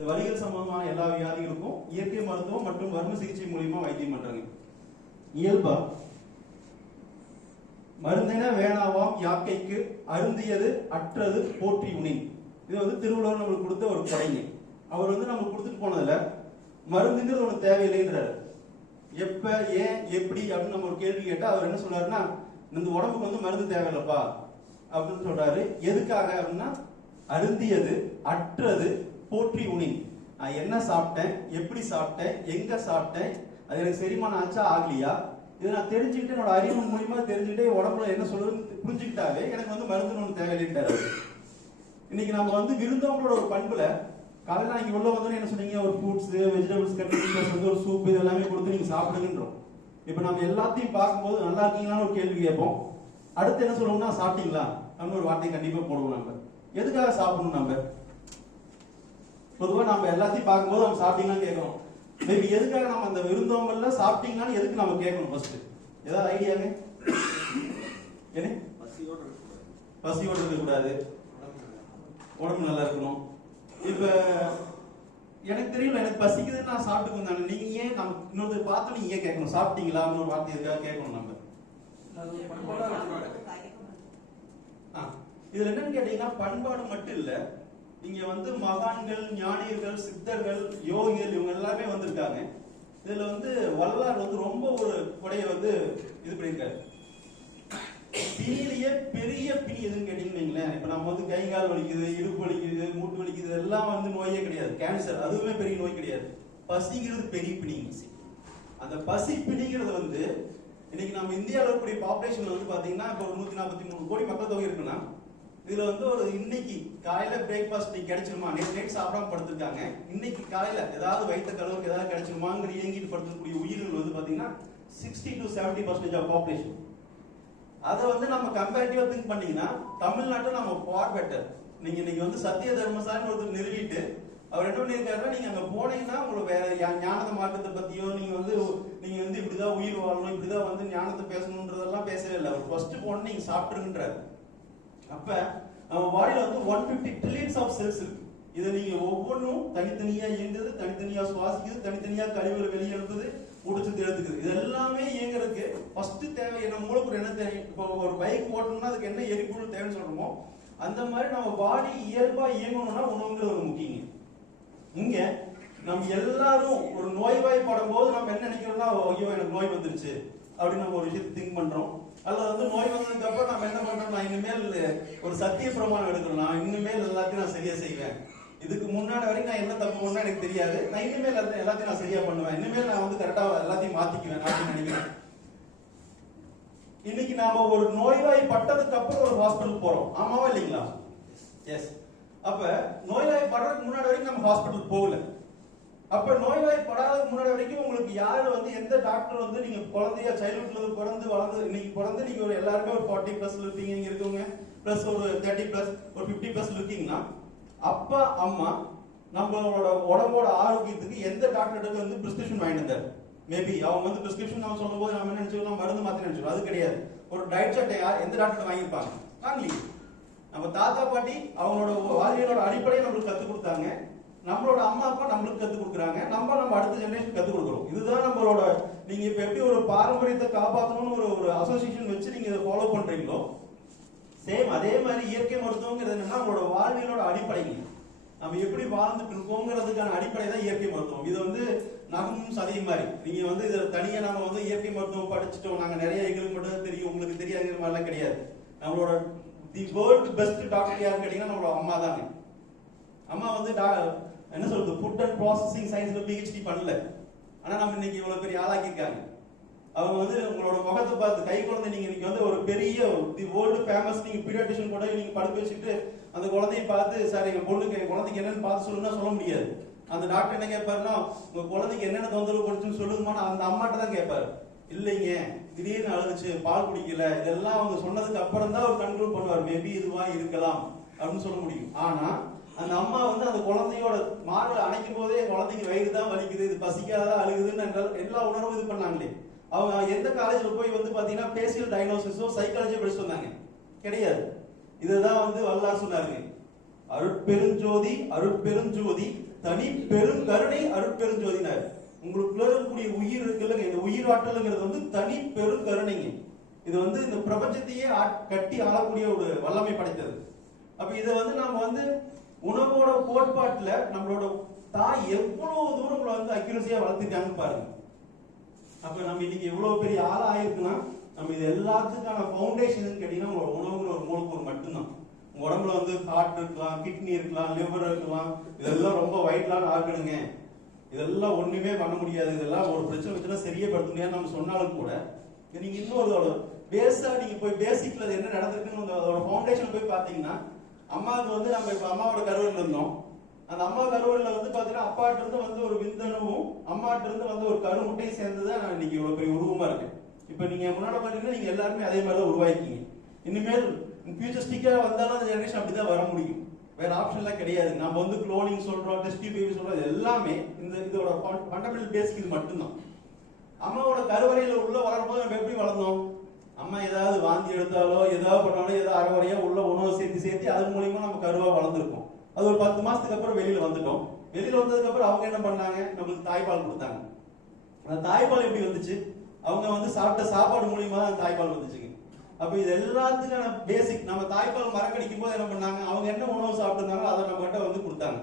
இந்த வலிகள் சம்பந்தமான எல்லா வியாதிகளுக்கும் இயற்கை மருத்துவம் மற்றும் வர்ம சிகிச்சை மூலியமா வைத்தியம் பண்றாங்க. இயல்பா மருந்தென வேணாவாம் யாக்கைக்கு அருந்தியது அற்றது போற்றி உணின். இது வந்து திருவள்ளுவர் நம்மளுக்கு கொடுத்த ஒரு கொடைங்க. அவர் வந்து நம்மளுக்கு கொடுத்துட்டு போனதுல மருந்துங்கிறது ஒண்ணு தேவையில்லைன்றாரு. எப்ப ஏன் எப்படி அப்படின்னு நம்ம ஒரு கேள்வி கேட்டா அவர் என்ன சொல்றாருன்னா, இந்த உடம்புக்கு வந்து மருந்து தேவையில்லப்பா அப்படின்னு சொல்றாரு. எதுக்காக அப்படின்னா, அருந்தியது அற்றது போற்றி உணின். நான் என்ன சாப்பிட்டேன், எப்படி சாப்பிட்டேன், எங்க சாப்பிட்டேன், அது எனக்கு செரிமானம் ஆச்சா ஆகலையா, இதை நான் தெரிஞ்சுக்கிட்டு என்னோட அறிவு மூலியமா தெரிஞ்சுக்கிட்டே உடம்புல என்ன சொல்லுன்னு புரிஞ்சுக்கிட்டாவே எனக்கு வந்து மருந்து ஒன்று தேவையில்லைன்றாரு. இன்னைக்கு நம்ம வந்து விருந்தவங்களோட ஒரு பண்புல காலையில் நான் இங்கே உள்ள வந்தோன்னு என்ன சொன்னீங்க, ஒரு ஃப்ரூட்ஸ் வெஜிடபிள்ஸ் கட்டிங்ஸ் வந்து ஒரு சூப் இது எல்லாமே கொடுத்து நீங்கள் சாப்பிடுங்கன்றோம். இப்போ நம்ம எல்லாத்தையும் பார்க்கும்போது நல்லா இருக்கீங்களான்னு ஒரு கேள்வி கேட்போம். அடுத்து என்ன சொல்லுவோம்னா சாப்பிட்டீங்களா அப்படின்னு ஒரு வார்த்தையை கண்டிப்பாக போடுவோம். நம்ம எதுக்காக சாப்பிடணும்? நம்ம பொதுவாக நம்ம எல்லாத்தையும் பார்க்கும்போது நம்ம சாப்பிட்டீங்களான்னு கேட்கணும். மேபி எதுக்காக நம்ம அந்த விருந்தவங்கள்ல சாப்பிட்டீங்களான்னு எதுக்கு நம்ம கேட்கணும்? ஃபர்ஸ்ட் ஏதாவது ஐடியாங்க? என்ன? பசியோடு இருக்கக்கூடாது, உடம்பு நல்லா இருக்கணும். இப்ப எனக்கு தெரியல, எனக்கு பசிக்குதுன்னு நான் சாப்பிட்டுக்கணும் தானே. நீங்க ஏன் நம்ம இன்னொருத்தர் பார்த்து நீங்க ஏன் கேட்கணும் சாப்பிட்டீங்களா ஒரு வார்த்தை எதுக்காக கேட்கணும்? நம்ம இதுல என்னன்னு கேட்டீங்கன்னா, பண்பாடு மட்டும் இல்ல, இங்க வந்து மகான்கள், ஞானியர்கள், சித்தர்கள், யோகிகள் இவங்க எல்லாமே வந்திருக்காங்க. இதுல வந்து வள்ளலார் வந்து ரொம்ப ஒரு கொடையை வந்து இது பண்ணியிருக்காரு. பிணியிலேயே பெரிய பிணி எதுன்னு கேட்டீங்கன்னா, இப்ப நம்ம வந்து கை கால் வலிக்குது, இடுப்பு வலிக்குது, மூட்டு வலிக்குது, எல்லாம் வந்து நோயே கிடையாது. கேன்சர் அதுவுமே பெரிய நோய் கிடையாது. பசிங்கிறது பெரிய பிணிங்க. அந்த பசி பிணிங்கிறது வந்து இன்னைக்கு நம்ம இந்தியாவில் இருக்கக்கூடிய பாப்புலேஷன்ல வந்து பாத்தீங்கன்னா, இப்போ ஒரு 143 கோடி மக்கள் தொகை இருக்குன்னா, இதுல வந்து ஒரு இன்னைக்கு காலையில பிரேக்ஃபாஸ்ட் கிடைச்சிருமா, நேற்று சாப்பிடாம படுத்திருக்காங்க, இன்னைக்கு காலையில ஏதாவது வயிற்று கலவுக்கு ஏதாவது கிடைச்சிருமாங்கிற இயங்கிட்டு படுத்தக்கூடிய உயிர்கள் வந்து பாத்தீங்கன்னா 60 to 70% ஆஃப் பாப்புலேஷன். அதை வந்து நம்ம கம்பேரிட்டிவா திங்க் பண்ணீங்கன்னா தமிழ்நாட்டில் நம்ம ஃபார் பெட்டர். நீங்க இன்னைக்கு வந்து சத்திய தர்மசாலைன்னு ஒருத்தர் நிறுவிட்டு அவர் என்ன பண்ணியிருக்காருன்னா, நீங்க அங்க போனீங்கன்னா உங்களுக்கு வேற ஞான மார்க்கத்தை பத்தியோ நீங்க வந்து இப்படிதான் உயிர் வாழணும், இப்படிதான் வந்து ஞானத்தை பேசணும்ன்றதெல்லாம் பேசவே இல்லை. அவர் ஃபர்ஸ்ட் போன நீங்க சாப்பிட்டுருன்றாரு. அப்ப நம்ம பாடியில வந்து 150 trillions ஆஃப் செல்ஸ் இருக்கு. இதை நீங்க ஒவ்வொன்றும் தனித்தனியா இயங்குது, தனித்தனியா சுவாசிக்குது, தனித்தனியா கழிவுகளை வெளியே எழுப்புது, உடிச்சு எடுத்துக்குது. இது எல்லாமே இயங்குறதுக்கு ஃபர்ஸ்ட் தேவை என்ன? மூலப்பொருள் என்ன தேவை? இப்போ ஒரு பைக் ஓட்டணும்னா அதுக்கு என்ன எரிபொருள் தேவைன்னு சொல்றோமோ அந்த மாதிரி நம்ம பாடி இயல்பா இயங்கணும்னா உணவுங்கிறது ஒரு முக்கியம். இங்க நம்ம எல்லாரும் ஒரு நோய்வாய்ப்படும் போது நம்ம என்ன நினைக்கிறோம்னா, ஐயோ எனக்கு நோய் வந்துருச்சு அப்படின்னு நம்ம ஒரு விஷயத்தை திங்க் பண்றோம். அல்லது வந்து நோய் வந்ததுக்கு அப்புறம் நம்ம என்ன பண்றோம், நான் இனிமேல் ஒரு சத்திய பிரமாணம் எடுக்கிறோம், நான் இனிமேல் எல்லாத்தையும் நான் சரியா செய்வேன், இதுக்கு முன்னாடி வரைக்கும் நான் என்ன தப்பு பண்ணா எனக்கு தெரியாது, நான் இனிமேல் எல்லாத்தையும் நான் சரியா பண்ணுவேன், இனிமேல் நான் வந்து கரெக்டா எல்லாத்தையும் மாத்திக்குவேன் அப்படின்னு நினைக்கிறேன். இன்னைக்கு நாம ஒரு நோய்வாய் பட்டதுக்கு அப்புறம் ஒரு ஹாஸ்பிட்டல் போறோம், ஆமாவா இல்லைங்களா? எஸ். அப்ப நோய்வாய் படுறதுக்கு முன்னாடி வரைக்கும் நம்ம ஹாஸ்பிட்டல் போகல. அப்ப நோய்வாய் படாததுக்கு முன்னாடி வரைக்கும் உங்களுக்கு யாரு வந்து எந்த டாக்டர் வந்து நீங்க குழந்தையா சைல்ட்ஹுட்ல பிறந்து வளர்ந்து இன்னைக்கு பிறந்து நீங்க ஒரு எல்லாருமே ஒரு 40+ இருக்கீங்க, இங்க இருக்கவங்க பிளஸ் ஒரு 30+, ஒரு 50+ இருக்கீங்கன்னா, அப்பா அம்மா நம்மளோட உடம்போட ஆரோக்கியத்துக்கு எந்த டாக்டர்கிட்ட வந்து பிரிஸ்கிரிப்ஷன் வாங்கிட்டு இருந்தாரு? மேபி அவங்க வந்து பிரிஸ்கிரிப்ஷன் நம்ம சொல்லும் போது நம்ம என்ன நினைச்சுக்கலாம், மருந்து மாத்தி நினைச்சுக்கலாம். அது கிடையாது. ஒரு டயட் சார்ட்டை எந்த டாக்டர் வாங்கியிருப்பாங்க? வாங்கலி. நம்ம தாத்தா பாட்டி அவங்களோட வாழ்வியலோட அடிப்படையை நம்மளுக்கு கற்றுக் கொடுத்தாங்க, நம்மளோட அம்மா அப்பா நம்மளுக்கு கற்றுக் கொடுக்குறாங்க, நம்ம அடுத்த ஜெனரேஷன் கற்றுக் கொடுக்குறோம். இதுதான் நம்மளோட. நீங்க இப்ப எப்படி ஒரு பாரம்பரியத்தை காப்பாற்றணும்னு ஒரு அசோசியேஷன் வச்சு நீங்க இதை ஃபாலோ பண்றீங்களோ, சேம் அதே மாதிரி இயற்கை மருத்துவங்கிறது என்னன்னா நம்மளோட வாழ்வியலோட அடிப்படைங்க. நம்ம எப்படி வாழ்ந்துட்டு இருக்கோங்கிறதுக்கான அடிப்படை தான் இயற்கை மருத்துவம். இது வந்து நகமும் சதையும் மாதிரி. நீங்க வந்து இதை தனியா நம்ம வந்து இயற்கை மருத்துவம் படிச்சுட்டோம், நாங்க நிறைய எங்களுக்கு மட்டும் தெரியும் உங்களுக்கு தெரியாதுங்கிற மாதிரிலாம் கிடையாது. நம்மளோட தி வேர்ல்ட் பெஸ்ட் டாக்டர் யாருன்னு கேட்டீங்கன்னா நம்மளோட அம்மா தாங்க. அம்மா வந்து என்ன சொல்றது, ஃபுட் அண்ட் ப்ராசஸிங் சயின்ஸ்ல PhD பண்ணல, ஆனா நம்ம இன்னைக்கு இவ்வளவு பெரிய ஆளாக்கியிருக்காங்க. அவங்க வந்து உங்களோட முகத்தை பார்த்து கை குழந்தை நீங்க இன்னைக்கு வந்து ஒரு பெரிய தி வேர்ல்டு ஃபேமஸ் நீங்க பீடியாட்ரிஷியன் கூட நீங்க படுக்க வச்சுட்டு அந்த குழந்தையை பார்த்து சார் எங்க பொண்ணுக்கு என் குழந்தைக்கு என்னன்னு பார்த்து சொல்லுன்னா சொல்ல முடியாது. அந்த டாக்டர் என்ன கேட்பாருன்னா, உங்க குழந்தைக்கு என்னென்ன தொந்தரவு படுச்சுன்னு சொல்லுங்கம்மா, அந்த அம்மாட்ட தான் கேட்பாரு. இல்லைங்க திடீர்னு அழுதுச்சு, பால் குடிக்கல, இதெல்லாம் அவங்க சொன்னதுக்கு அப்புறம் தான் அவர் கன்க்ளூட் பண்ணுவார், மேபி இதுவா இருக்கலாம் அப்படின்னு சொல்ல முடியும். ஆனா அந்த அம்மா வந்து அந்த குழந்தையோட மார்பை அணைக்கும் போதே குழந்தைக்கு வயிறு தான் வலிக்குது, இது பசிக்காதா அழுகுதுன்னு எல்லா உணர்வும் இது பண்ணாங்களே. அவங்க எந்த காலேஜ்ல போய் வந்து பாத்தீங்கன்னா பேசியல் டயக்னோசிஸோ சைக்காலஜியோ படிச்சு வந்தாங்க? கிடையாது. இதுதான் வந்து வள்ளலார் சொன்னாருங்க. அருட்பெருஞ்சோதி அருட்பெருஞ்சோதி தனி பெருங்கருணை அருட்பெருஞ்சோதினார். உங்களுக்குள்ள இருக்கக்கூடிய உயிர் இருக்குல்ல, இந்த உயிராற்றலுங்கிறது வந்து தனி பெருங்கருணைங்க. இது வந்து இந்த பிரபஞ்சத்தையே கட்டி ஆளக்கூடிய ஒரு வல்லமை படைத்தது. அப்ப இதை வந்து நாம வந்து உணவோட கோட்பாட்டுல நம்மளோட தாய் எவ்வளவு தூரம் உங்களை வந்து அக்யூரசியா வளர்த்துருக்காங்கன்னு பாருங்க. அப்ப நம்ம இன்னைக்கு எவ்வளவு பெரிய ஆளா ஆயிருக்குன்னா நம்ம இது எல்லாத்துக்கான பவுண்டேஷன் கேட்டீங்கன்னா உங்களோட உணவுங்கிற ஒரு மூலக்கூறு மட்டும்தான். உங்க உடம்புல வந்து ஹார்ட் இருக்கலாம், கிட்னி இருக்கலாம், லிவர் இருக்கலாம், இதெல்லாம் ரொம்ப வைட்லான ஆக்கணுங்க, இதெல்லாம் ஒண்ணுமே பண்ண முடியாது, இதெல்லாம் ஒரு பிரச்சனை வச்சுன்னா சரியே படுத்த முடியாது நம்ம சொன்னாலும் கூட நீங்க இன்னொரு பேஸா நீங்க போய் பேசிக்ல என்ன நடந்திருக்குன்னு அதோட ஃபவுண்டேஷன் போய் பாத்தீங்கன்னா, அம்மாவுக்கு வந்து நம்ம இப்ப அம்மாவோட கருவறையில இருந்தோம். அந்த அம்மா கருவறையில வந்து பாத்தீங்கன்னா அப்பாட்ட இருந்து வந்து ஒரு விந்தணுவும் அம்மாட்ட இருந்து வந்து ஒரு கருமுட்டையும் சேர்ந்துதான் நான் இன்னைக்கு இவ்வளவு பெரிய உருவமா இருக்கேன். இப்ப நீங்க முன்னாடி பாத்தீங்கன்னா நீங்க எல்லாருமே அதே மாதிரி தான் உருவாக்கிங்க. இனிமேல் ஃபியூச்சரிஸ்டிக்கா வந்தாலும் அந்த ஜெனரேஷன் அப்படிதான் வர முடியும், வேற ஆப்ஷன்லாம் கிடையாது. நம்ம வந்து குளோனிங் சொல்றோம், டெஸ்ட் பேபி சொல்றோம், எல்லாமே இதோட ஃபண்டமெண்டல் பேசிக் இது மட்டும்தான். அம்மாவோட கருவறையில உள்ள வளரும்போது நம்ம எப்படி வளர்ந்தோம்? அம்மா ஏதாவது வாந்தி எடுத்தாலோ ஏதாவது பண்ணாலும் ஏதாவது அரைவரையா உள்ள உணவு சேர்த்து அதன் மூலியமா நம்ம கருவா வளர்ந்துருக்கோம். அது ஒரு 10 மாசத்துக்கு அப்புறம் வெளியில வந்துட்டோம். வெளியில வந்ததுக்கு அப்புறம் அவங்க என்ன பண்ணாங்க, நம்மளுக்கு தாய்ப்பால் கொடுத்தாங்க. அந்த தாய்ப்பால் எப்படி வந்துச்சு? அவங்க வந்து சாப்பிட்ட சாப்பாடு மூலியமா தான் தாய்ப்பால் வந்துச்சுங்க. அப்ப இது எல்லாத்துக்கான பேசிக். நம்ம தாய்ப்பால் மறக்கடிக்கும் போது என்ன பண்ணாங்க, அவங்க என்ன உணவு சாப்பிட்டுருந்தாங்களோ அதை நம்ம கிட்ட வந்து கொடுத்தாங்க.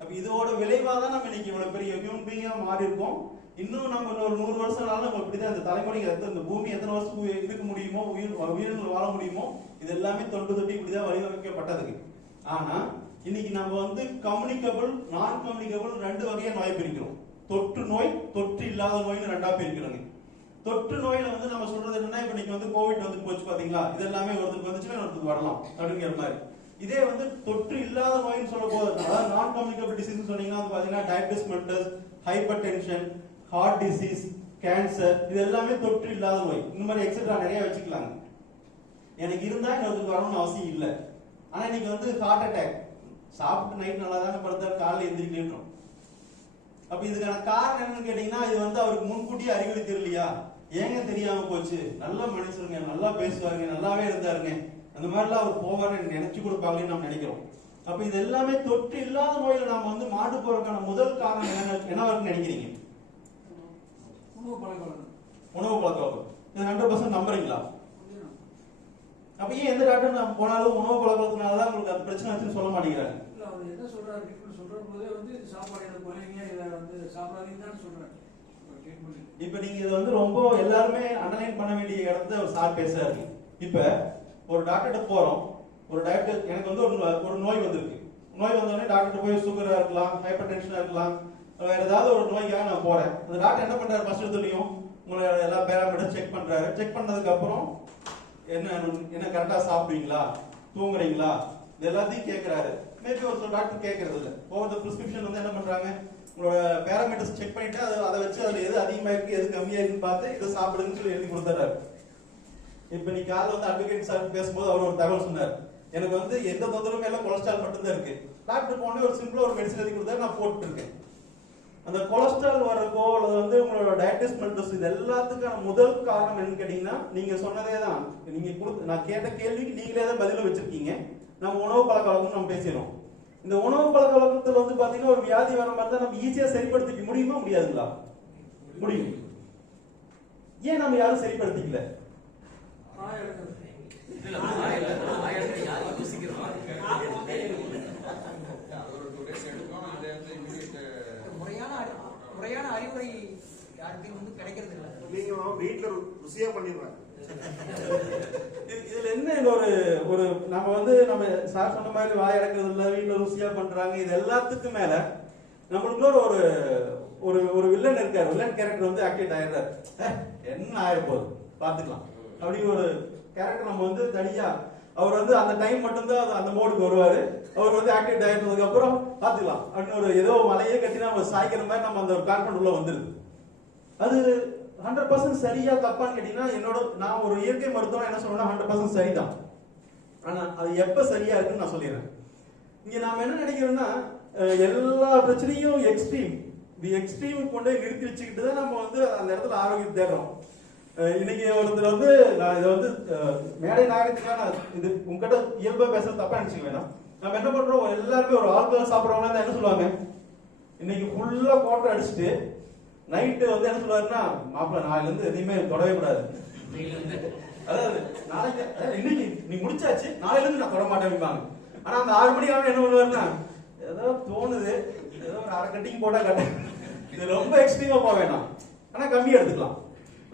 அப்ப இதோட விளைவா தான் நம்ம இன்னைக்கு இவ்வளவு பெரிய ஹியூமன் பீயிங்கா மாறி இருக்கோம். இன்னும் நம்ம ஒரு 100 வருஷம் ஆனாலும் நம்ம இப்படிதான் இந்த தலைமுறைக்கு இந்த பூமி எத்தனை வருஷம் இருக்க முடியுமோ, உயிரினங்கள் வாழ முடியுமோ, இது எல்லாமே தொண்டு தொட்டி இப்படிதான் வடிவமைக்கப்பட்டதுக்கு. ஆனா இன்னைக்கு நம்ம வந்து கம்யூனிகபிள் நான் கம்யூனிகபிள் 2 வகையா நோய் பிரிக்கிறோம். தொற்று நோய், தொற்று இல்லாத நோய்னு 2ஆ பிரிக்கிறோங்க. தொற்று நோயில வந்து நம்ம சொல்றது என்னன்னா, இப்ப இன்னைக்கு வந்து கோவிட் வந்து போச்சு பாத்தீங்களா, இது எல்லாமே ஒருத்தருக்கு வந்துச்சுன்னா ஒருத்தருக்கு வரலாம் அப்படிங்கிற மாதிரி. இதே வந்து தொற்று இல்லாத நோய்னு சொல்ல போது, அதாவது நான் கம்யூனிகபிள் டிசீஸ் சொன்னீங்கன்னா வந்து பாத்தீங்கன்னா diabetes mellitus, hypertension, heart disease, cancer, இது எல்லாமே தொற்று இல்லாத நோய். இந்த மாதிரி எக்ஸெட்ரா நிறைய வச்சுக்கலாங்க. எனக்கு இருந்தா இன்னொருத்தருக்கு வரணும்னு அவசியம் இல்லை. ஆனா இன்னைக்கு வந்து ஹார்ட் அட்டாக், சாப்பிட்டு நைட் நல்லா தானே படுத்தா காலையில் எந்திரிக்கணும். அப்ப இதுக்கான காரணம் என்னன்னு கேட்டீங்கன்னா, இது வந்து அவருக்கு முன்கூட்டியே அறிகுறி தெரியலையா, ஏங்க தெரியாம போச்சு, நல்ல மனுஷருங்க, நல்லா பேசுவாருங்க, நல்லாவே இருந்தாருங்க, அந்த மாதிரிலாம் அவர் போவாருன்னு நினைச்சு கொடுப்பாங்கன்னு நம்ம நினைக்கிறோம். அப்ப இது எல்லாமே தொற்று இல்லாத நோயில நாம வந்து மாண்டு போறதுக்கான முதல் காரணம் என்னவா நினைக்கிறீங்க? உணவு பழக்கம். இது 100% நம்புறீங்களா? அப்ப ஏன் எந்த டாக்டர் நம்ம போனாலும் உணவு பழக்கத்தினாலதான் உங்களுக்கு அந்த பிரச்சனை வச்சுன்னு சொல்ல மாட்டேங்கிறாங்க? என்ன சொல்றாரு, சொல்ற போதே வந்து சாப்பாடு எனக்கு குறைங்க, இதை வந்து சாப்பிடாதீங்கன்னு சொல்றாரு. இப்ப நீங்க இதை வந்து ரொம்ப எல்லாருமே அனலைன் பண்ண வேண்டிய இடத்துல ஒரு சார் பேசுறாரு. இப்ப ஒரு டாக்டர்கிட்ட போறோம், ஒரு டாக்டர் எனக்கு வந்து ஒரு நோய் வந்திருக்கு. நோய் வந்தோடனே டாக்டர் போய் சுகரா இருக்கலாம், ஹைப்பர் டென்ஷனா இருக்கலாம், வேற ஏதாவது ஒரு நோய்க்காக நான் போறேன். அந்த டாக்டர் என்ன பண்றாரு, ஃபர்ஸ்ட் எடுத்துலயும் உங்களோட எல்லா பேராமீட்டர் செக் பண்றாரு. செக் பண்ணதுக்கு அப்புறம் என்ன கரெக்டா சாப்பிடுவீங்களா, தூங்குறீங்களா, இது எல்லாத்தையும் கேட்கிறாரு. மேபி ஒரு சில டாக்டர் கேட்கறது இல்லை. ஒவ்வொரு பிரிஸ்கிரிப்ஷன் வந்து என்ன பண்றாங்க, உங்களோட பேராமீட்டர்ஸ் செக் பண்ணிட்டு அதை வச்சு அதுல எது அதிகமா இருக்கு எது கம்மியா இருக்குன்னு பார்த்து இதை சாப்பிடுங்கன்னு சொல்லி எழுதி கொடுத்துறாரு. இப்ப நீ காலைல வந்து அட்வொகேட் சார் பேசும்போது அவர் ஒரு தகவல் சொன்னார், எனக்கு வந்து எந்த தொந்தரவுமே எல்லாம் கொலஸ்ட்ரால் மட்டும்தான் இருக்கு. டாக்டர் போனே ஒரு சிம்பிளா ஒரு மெடிசன் எழுதி கொடுத்தாரு, நான் போட்டு இருக்கேன். அந்த கொலஸ்ட்ரால் வரக்கோ அல்லது வந்து உங்களோட டயபிட்டிஸ் மெல்டஸ், இது எல்லாத்துக்கான முதல் காரணம் என்னன்னு கேட்டீங்கன்னா, நீங்க சொன்னதே தான். நீங்க நான் கேட்ட கேள்விக்கு நீங்களே தான் பதில வச்சிருக்கீங்க. நம்ம உணவு பழக்க வழக்கம் நம்ம பேசிடுறோம். இந்த உணவு பழக்க வழக்கத்துல வந்து பாத்தீங்கன்னா ஒரு வியாதி வர மாதிரி தான் நம்ம ஈஸியா சரிப்படுத்திக்க முடியுமா முடியாதுங்களா? முடியும். ஏன் நம்ம யாரும் சரிப்படுத்திக்கல? முறையான அறிவுரை யாருக்கும் வந்து கிடைக்கிறது இல்லை. நீங்க வீட்டுல ருசியா பண்ணிடுறாங்க. இதுல என்ன ஒரு நம்ம வந்து நம்ம சார் சொன்ன மாதிரி வாய் அடக்கிறது இல்ல, வீட்டுல ருசியா பண்றாங்க. இது எல்லாத்துக்கும் மேல நம்மளுக்குள்ள ஒரு ஒரு ஒரு வில்லன் இருக்காரு. வில்லன் கேரக்டர் வந்து ஆக்டிவேட் ஆயிடுறாரு. என்ன ஆயிரப்போகுது பாத்துக்கலாம் அப்படின்னு ஒரு கேரக்டர் நம்ம வந்து தனியா அவர் வந்து அந்த டைம் மட்டும்தான் அந்த மோடுக்கு வருவாரு. அவர் வந்து ஆக்டிவேட் ஆயிட்டதுக்கு அப்புறம் பாத்துக்கலாம் அப்படின்னு ஒரு ஏதோ மலையே கட்டினா நம்ம சாய்க்கிற மாதிரி நம்ம அந்த ஒரு கான்ஃபிடன்ட் உள்ள வந்துருது. அது 100% சரியா தப்பான்னு கேட்டீங்கன்னா, நான் ஒரு இயற்கை மருத்துவம் என்ன சொல்றேன்னா 100% சரிதான். ஆனா அது எப்ப சரியா இருக்குன்னு நான் சொல்லிடுறேன். இங்க நாம என்ன நினைக்கிறோம்னா, எல்லா பிரச்சனையும் எக்ஸ்ட்ரீம் கொண்டு நிறுத்தி வச்சுக்கிட்டு தான் நம்ம வந்து அந்த இடத்துல ஆரோக்கியம் தேடுறோம். இன்னைக்கு ஒருத்தர் வந்து நான் இதை வந்து மேடை நாயகத்துக்காக இது உங்ககிட்ட இயல்பா பேசுறது தப்பா நினைச்சுக்க வேணாம். நம்ம என்ன பண்றோம், எல்லாருமே ஒரு ஆல்கஹால் சாப்பிடுறவங்க என்ன சொல்லுவாங்க, இன்னைக்கு ஃபுல்லா கோட்டை அடிச்சுட்டு நைட்டு வந்து என்ன சொல்லுவாருன்னா, மாப்பிள்ள நாளைல இருந்து எதையுமே தொடவே கூடாது, அதாவது நாளைக்கு இன்னைக்கு நீ முடிச்சாச்சு, நாளைல இருந்து நான் தொட மாட்டேன். ஆனா அந்த 6 மணி ஆகும் என்ன பண்ணுவாருன்னா, ஏதோ தோணுது, ஏதோ ஒரு அரை கட்டிங் போட்டா கட்ட, இது ரொம்ப எக்ஸ்ட்ரீமா போக வேண்டாம், ஆனா கம்மியா எடுத்துக்கலாம்.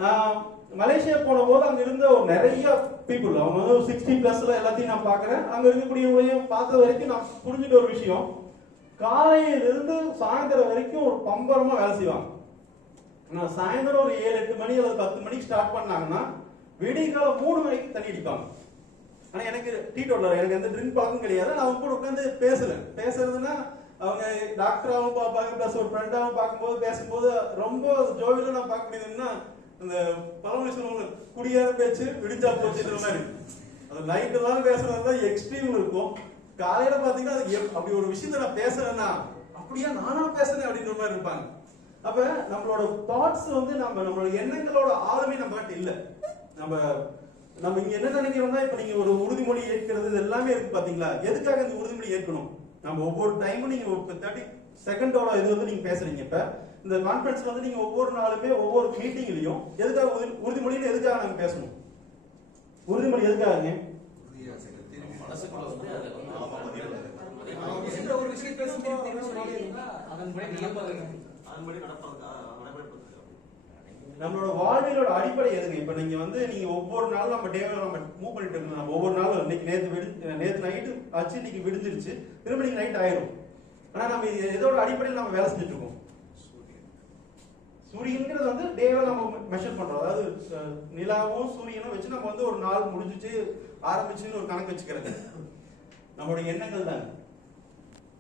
நான் மலேசியா போன போது அங்க இருந்த ஒரு நிறைய பீப்புள், அவங்க வந்து 60+ எல்லாத்தையும் நான் பாக்குறேன். அங்க இருக்கக்கூடியவங்களையும் பார்த்த வரைக்கும் நான் புரிஞ்சுட்ட ஒரு விஷயம், காலையிலிருந்து சாயந்தரம் வரைக்கும் ஒரு பம்பரமா வேலை செய்வாங்க. நான் சாயந்தரம் ஒரு 7-8 மணி அல்லது 10 மணிக்கு ஸ்டார்ட் பண்ணாங்கன்னா விடிய காலம் 3 மணிக்கு தண்ணி அடிப்பாங்க. ஆனா எனக்கு டீடோட்டலர், எனக்கு எந்த ட்ரிங்க் பழக்கம் கிடையாது. நான் அவங்க கூட உட்காந்து பேசுறதுன்னா அவங்க டாக்டராகவும் பார்ப்பாங்க, பிளஸ் ஒரு ஃப்ரெண்டாகவும் பார்க்கும்போது பேசும்போது ரொம்ப ஜோவியலா நான் பார்க்க முடியுதுன்னா, இந்த பழமொழி சொல்லுவாங்க, குடியாத பேச்சு விடிஞ்சா போச்சுன்ற மாதிரி, அது நைட் எல்லாம் பேசுறது தான் எக்ஸ்ட்ரீம் இருக்கும். காலையில பாத்தீங்கன்னா அப்படி ஒரு விஷயத்த நான் பேசுறேன்னா, அப்படியா நானா பேசுறேன் அப்படின்ற மாதிரி இருப்பாங்க. அப்ப நம்மளோட தாட்ஸ் வந்து நம்மளோட எண்ணங்களோட ஆளுமை நம்ம கிட்ட இல்ல. நம்ம இங்க என்ன நினைக்கிறோம்னா, இப்ப நீங்க ஒரு உறுதிமொழி ஏற்கிறது எல்லாமே இருக்கு பாத்தீங்களா, எதுக்காக இந்த உறுதிமொழி ஏற்கணும்? நம்ம ஒவ்வொரு டைமும் நீங்க 30 செகண்டோட இது வந்து நீங்க பேசுறீங்க. இப்ப இந்த கான்ஃபரன்ஸ்ல வந்து நீங்க ஒவ்வொரு நாளுமே ஒவ்வொரு மீட்டிங்லயும் எதுக்காக உறுதிமொழின்னு எதுக்காக நாங்க பேசணும்? உறுதிமொழி எதுக்காகங்க? எந்த ஒரு விஷயத்தை அதன்படி நம்மளோட வாழ்வியலோட அடிப்படை எதுங்க? இப்ப நீங்க வந்து நீங்க ஒவ்வொரு நாளும் நம்ம டேவை நம்ம மூவ் பண்ணிட்டு இருக்கோம். நம்ம ஒவ்வொரு நாளும் இன்னைக்கு நேத்து நைட்டு ஆச்சு, இன்னைக்கு விடிஞ்சிருச்சு, திரும்ப நீங்க நைட் ஆயிரும். ஆனா நம்ம எதோட அடிப்படையில் நம்ம வேலை செஞ்சுட்டு இருக்கோம்? சூரியன்கிறது வந்து டேவை நம்ம மெஷர் பண்றோம். அதாவது நிலாவும் சூரியனும் வச்சு நம்ம வந்து ஒரு நாள் முடிஞ்சிச்சு ஆரம்பிச்சுன்னு ஒரு கணக்கு வச்சுக்கிறது. நம்மளோட எண்ணங்கள் தான்.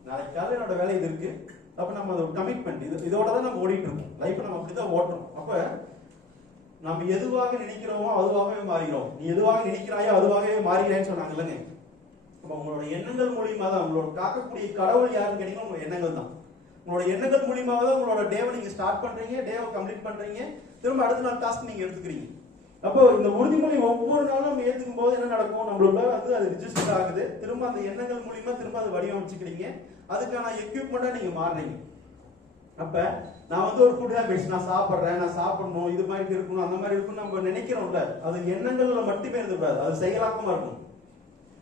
நாளைக்கு காலையில் என்னோட வேலை இது இருக்கு, அப்ப நம்ம அதை கமிட்மெண்ட் இதோட தான் நம்ம ஓடிட்டு இருக்கோம். லைஃப் நம்ம அப்படிதான் ஓட்டுறோம். அப்ப நம்ம எதுவாக நினைக்கிறோமோ அதுவாகவே மாறுகிறோம். நீ எதுவாக நினைக்கிறாயோ அதுவாகவே மாறுகிறேன்னு சொன்னாங்க இல்லைங்க. அப்ப உங்களோட எண்ணங்கள் மூலியமா தான் உங்களோட காக்கக்கூடிய கடவுள் யாருன்னு கேட்டீங்கன்னா உங்களோட எண்ணங்கள் தான். உங்களோட எண்ணங்கள் மூலியமாக தான் உங்களோட டேவை நீங்க ஸ்டார்ட் பண்றீங்க, டேவை கம்ப்ளீட் பண்றீங்க, திரும்ப அடுத்த நாள் டாஸ்க் நீங்க எடுத்துக்கிறீங்க. அப்போ இந்த உறுதிமொழி ஒவ்வொரு நாளும் நம்ம ஏத்துக்கும் போது என்ன நடக்கும், நம்மளோட வந்து அது ரிஜிஸ்டர் ஆகுது, திரும்ப அந்த எண்ணங்கள் மூலியமா திரும்ப அதை வடிவமைச்சுக்கிறீங்க, அதுக்கான எக்யூப்மெண்டா நீங்க மாறுறீங்க. அப்ப நான் வந்து ஒரு ஃபுட் ஹேபிட்ஸ், நான் சாப்பிடுறேன், நான் சாப்பிடணும், இது மாதிரி இருக்கணும், அந்த மாதிரி இருக்கணும் நம்ம நினைக்கிறோம்ல, அது எண்ணங்கள்ல மட்டுமே இருந்துக்கூடாது, அது செயலாக்கமா இருக்கும்.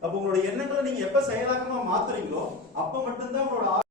அப்ப உங்களோட எண்ணங்களை நீங்க எப்ப செயலாக்கமா மாத்துறீங்களோ அப்ப மட்டும்தான் உங்களோட